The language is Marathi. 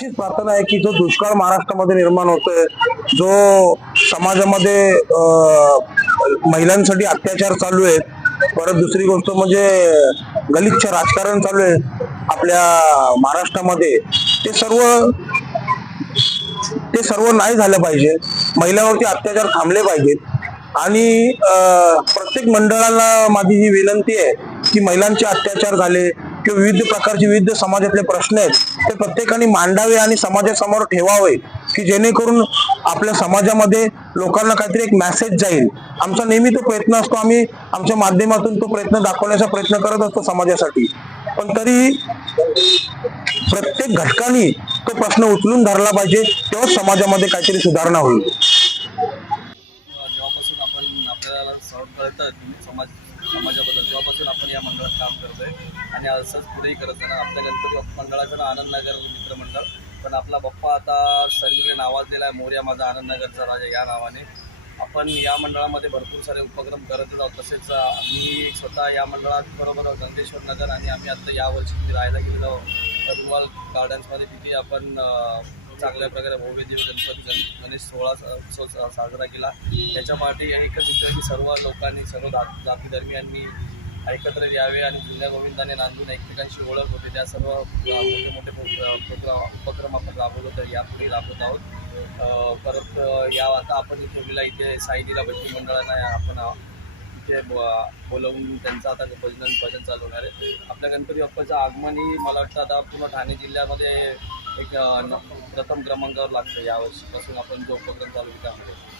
अशीच प्रार्थना आहे की जो दुष्काळ महाराष्ट्रामध्ये निर्माण होतोय जो समाजामध्ये महिलांसाठी अत्याचार चालू आहेत परत दुसरी गोष्ट म्हणजे गलिच्छ राजकारण चालू आहे आपल्या महाराष्ट्रामध्ये ते सर्व ते सर्व नाही झालं पाहिजे. महिलांवरती अत्याचार थांबले पाहिजेत. आणि प्रत्येक मंडळाला माझी ही विनंती आहे की महिलांचे अत्याचार झाले किंवा विविध प्रकारचे विविध समाजातले प्रश्न आहेत ते प्रत्येकाने मांडावे आणि समाजासमोर ठेवावे की जेणेकरून आपल्या समाजामध्ये लोकांना काहीतरी एक मेसेज जाईल. आमचा नेहमी तो प्रयत्न असतो आम्ही आमच्या माध्यमातून तो प्रयत्न दाखवण्याचा प्रयत्न करत असतो समाजासाठी. पण तरी प्रत्येक घटकाने तो प्रश्न उचलून धरला पाहिजे तेव्हाच समाजामध्ये काहीतरी सुधारणा होईल. जेव्हापासून आपण आपल्याला कळतं समाज समाजाबद्दल जेव्हापासून आपण या मंडळात काम करतोय. आणि असंच पुढेही करत राहणार आपल्या गणपती बाप्पा मंडळाचं आनंदनगर मित्रमंडळ. पण आपला बाप्पा आता सर्वीकडे नावाजलेला आहे. मोर्या माझा आनंदनगरचा राजा या नावाने. आपण या मंडळामध्ये भरपूर सारे उपक्रम करतच आहोत. तसेच आम्ही मी स्वतः या मंडळात बरोबर गंगेश्वर नगर आणि आम्ही आता यावर्षी तिथे राहायला गेलेलो रुवाल गार्डन्समध्ये तिथे आपण चांगल्या प्रकारे भव्य दिव्य गणपती गण गणेश सोहळा उत्सव साजरा केला. त्याच्या पाठी एकच इच्छा सर्व लोकांनी सर्व जात जाती धर्मियांनी एकत्र यावे आणि जुन्या गोविंदाने नांदून एकमेकांशी ओळख होते. त्या सर्व म्हणजे मोठे मोठे प्रोग्राम उपक्रम आपण राबवलो तर यापुढे राबवत आहोत. परत या आता आपण ठेवलेला इथे साईनीला भजन मंडळांना आपण इथे ब- बोलवून त्यांचं आता भजन भजन चालू होणार आहे. आपल्या गणपती बाप्पाचं आगमन ही मला वाटतं आता पूर्ण ठाणे जिल्ह्यामध्ये एक न- प्रथम क्रमांकावर लागतं. यावर्षीपासून आपण जो उपक्रम चालू आहे त्यामध्ये.